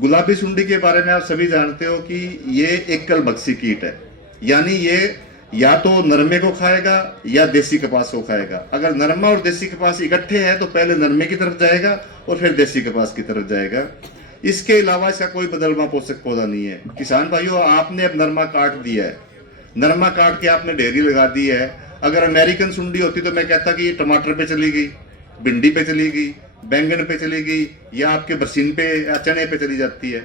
गुलाबी सुंडी के बारे में आप सभी जानते हो कि ये एक कलबक्सी कीट है, यानी ये या तो नरमे को खाएगा या देसी कपास को खाएगा। अगर नरमा और देसी कपास इकट्ठे हैं तो पहले नरमे की तरफ जाएगा और फिर देसी कपास की तरफ जाएगा। इसके अलावा इसका कोई बदलवा पोषक पौधा नहीं है। किसान भाइयों, आपने अब नरमा काट दिया है, नरमा काट के आपने ढेरी लगा दी है। अगर अमेरिकन सुंडी होती तो मैं कहता कि ये टमाटर पे चली गई, भिंडी पे चली गई, बैंगन पे चली गई, या आपके बरसीन पे या चने पे चली जाती है।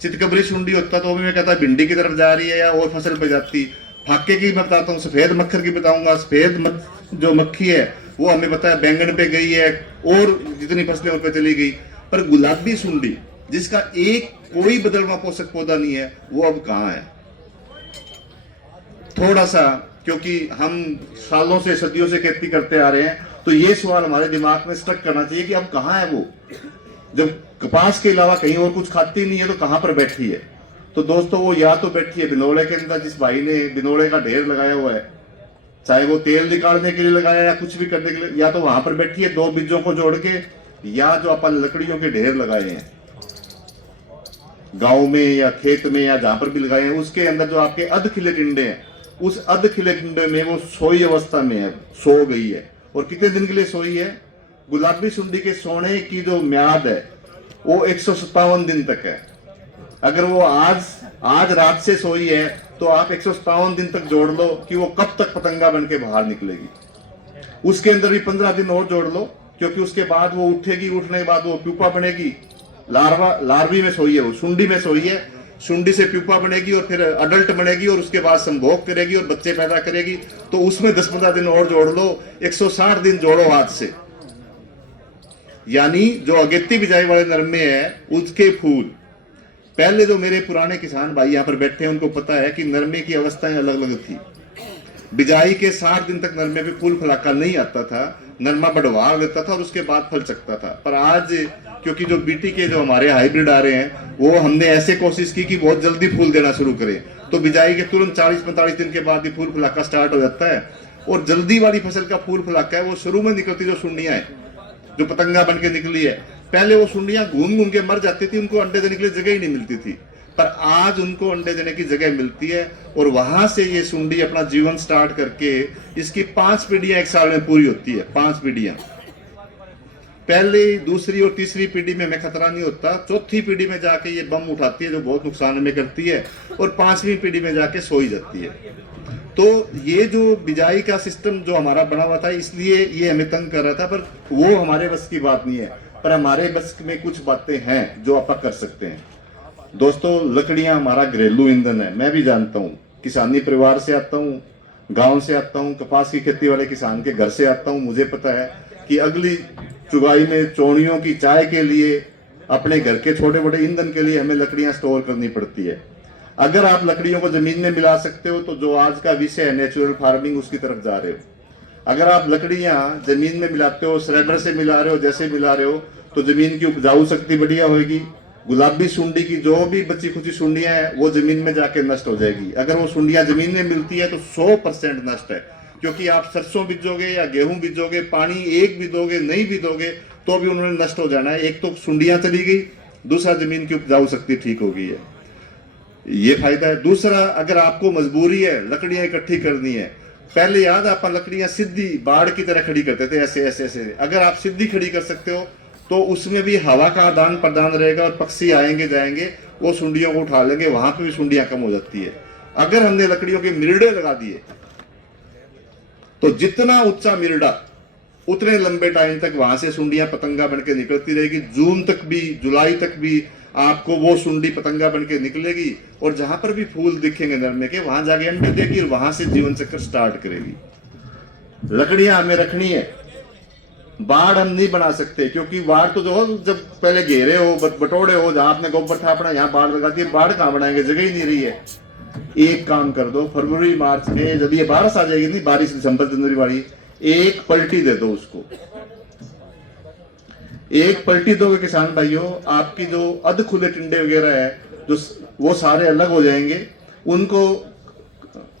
चितकबरी सुंडी होता तो भी मैं कहता भिंडी की तरफ जा रही है या और फसल पे जाती। फाके की मैं बताता हूँ, सफेद मक्खर की बताऊंगा। जो मक्खी है वो हमें पता है बैंगन पे गई है और जितनी फसलें उन पे चली गई। पर गुलाबी सुंडी जिसका एक कोई बदलवा पोषक पौधा नहीं है, वो अब कहाँ है? थोड़ा सा, क्योंकि हम सालों से सदियों से खेती करते आ रहे हैं, तो ये सवाल हमारे दिमाग में स्टक करना चाहिए कि अब कहाँ है वो। जब कपास के अलावा कहीं और कुछ खाती नहीं है तो कहाँ पर बैठी है? तो दोस्तों, वो या तो बैठी है बिनोले के अंदर, जिस भाई ने बिनोले का ढेर लगाया हुआ है, चाहे वो तेल निकालने के लिए लगाया या कुछ भी करने के लिए, या तो वहां पर बैठी है दो बीजों को जोड़ के, या जो अपन लकड़ियों के ढेर लगाए हैं गांव में या खेत में या जहां पर भी लगाए हैं, उसके अंदर जो आपके अध खिले टिंडे हैं, उस अध खिले टिंडे में वो सोई अवस्था में है, सो गई है। और कितने दिन के लिए सोई है? गुलाबी सुंडी के सोने की जो म्याद है वो 157 दिन तक है। अगर वो आज रात से सोई है तो आप 157 दिन तक जोड़ लो कि वो कब तक पतंगा बन के बाहर निकलेगी। उसके अंदर भी 15 दिन और जोड़ लो, क्योंकि उसके बाद वो उठेगी, उठने के बाद वो प्यूपा बनेगी। लार्वी में सोई है, वो सुंडी में सोई है, सुंडी से प्यूपा बनेगी और फिर अडल्ट बनेगी और उसके बाद संभोग करेगी और बच्चे पैदा करेगी। तो उसमें 10-15 दिन और जोड़ लो, 160 दिन जोड़ो आज से। यानी जो अगेती बिजाई वाले नरमे है उसके फूल, पहले जो मेरे पुराने किसान भाई यहाँ पर बैठे हैं उनको पता है कि नरमे की अवस्थाएं अलग अलग थी। बिजाई के 60 दिन तक नरमे पे फूल फलाका नहीं आता था, नरमा बढ़वा लेता था और उसके बाद फल चकता था। पर आज क्योंकि जो बीटी के जो हमारे हाइब्रिड आ रहे हैं, वो हमने ऐसे कोशिश की कि बहुत जल्दी फूल देना शुरू करें, तो बिजाई के तुरंत 40-45 दिन के बाद ही फूल फलाका स्टार्ट हो जाता है। और जल्दी वाली फसल का फूल फलाका है वो शुरू में निकलती जो सुंडियां है, जो पतंगा बन के निकली है, पहले वो सुंडियां घूम घूम के मर जाती थी, उनको अंडे देने के लिए जगह ही नहीं मिलती थी। पर आज उनको अंडे देने की जगह मिलती है और वहां से ये सुंडी अपना जीवन स्टार्ट करके इसकी 5 पीढ़ियां एक साल में पूरी होती है। 5 पीढ़ियां, पहली, दूसरी और तीसरी पीढ़ी में हमें खतरा नहीं होता, चौथी पीढ़ी में जाके ये बम उठाती है जो बहुत नुकसान हमें करती है, और 5वीं पीढ़ी में जाके सोई जाती है। तो ये जो बिजाई का सिस्टम जो हमारा बना हुआ था, इसलिए ये हमें तंग कर रहा था, पर वो हमारे बस की बात नहीं है। पर हमारे बस में कुछ बातें हैं जो आप कर सकते हैं। दोस्तों, लकड़ियां हमारा घरेलू ईंधन है। मैं भी जानता हूँ, किसानी परिवार से आता हूँ, गांव से आता हूँ, कपास की खेती वाले किसान के घर से आता हूँ। मुझे पता है कि अगली चुगाई में चौड़ियों की चाय के लिए, अपने घर के छोटे मोटे ईंधन के लिए हमें लकड़ियां स्टोर करनी पड़ती है। अगर आप लकड़ियों को जमीन में मिला सकते हो तो जो आज का विषय है नेचुरल फार्मिंग, उसकी तरफ जा रहे हो। अगर आप लकड़ियां जमीन में मिलाते हो, श्रेडर से मिला रहे हो, जैसे मिला रहे हो, तो जमीन की उपजाऊ शक्ति बढ़िया होगी। गुलाबी सुंडी की जो भी बची खुची सुंडियां हैं वो जमीन में जाके नष्ट हो जाएगी। अगर वो सुंडियां जमीन में मिलती है तो 100% नष्ट है, क्योंकि आप सरसों बीजोगे या गेहूं बीजोगे, पानी एक भी दोगे, नहीं भी दोगे, तो भी उन्होंने नष्ट हो जाना है। एक तो सुंडियां चली गई, दूसरा जमीन की उपजाऊ शक्ति ठीक हो गई है, ये फायदा है। दूसरा, अगर आपको मजबूरी है लकड़ियां इकट्ठी करनी है, पहले याद आप लकड़ियां सीधी बाड़ की तरह खड़ी करते थे, ऐसे ऐसे ऐसे। अगर आप सीधी खड़ी कर सकते हो तो उसमें भी हवा का आदान प्रदान रहेगा और पक्षी आएंगे जाएंगे, वो सुंडियों को उठा लेंगे, वहां पे भी सुंडियां कम हो जाती है। अगर हमने लकड़ियों के मिरडे लगा दिए तो जितना ऊंचा मिरडा उतने लंबे टाइम तक वहां से सुंडियां पतंगा बनके निकलती रहेगी। जून तक भी, जुलाई तक भी आपको वो सुंडी पतंगा बनके निकलेगी और जहां पर भी फूल दिखेंगे नरमे के, वहां जाके अंडे देगी और वहां से जीवन चक्र स्टार्ट करेगी। लकड़ियां हमें रखनी है, बाढ़ हम नहीं बना सकते, क्योंकि बाढ़ तो जो जब पहले घेरे हो, बटोड़े हो, जहां आपने गोबर था अपना, यहाँ बाढ़ लगा दी, बाढ़ कहां बनाएंगे, जगह ही नहीं रही है। एक काम कर दो, फरवरी मार्च में जब ये बारिश आ जाएगी, नहीं बारिश, दिसंबर जनवरी वाली, एक पलटी दे दो उसको। एक पलटी दोगे किसान भाइयों, आपकी जो अध खुले टिंडे वगैरह है जो वो सारे अलग हो जाएंगे। उनको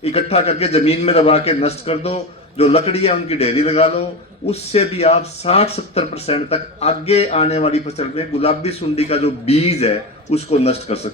इकट्ठा करके जमीन में दबा के नष्ट कर दो, जो लकड़ी है उनकी ढेरी लगा लो, उससे भी आप 60-70% तक आगे आने वाली फसल में गुलाबी सुंडी का जो बीज है उसको नष्ट कर सकते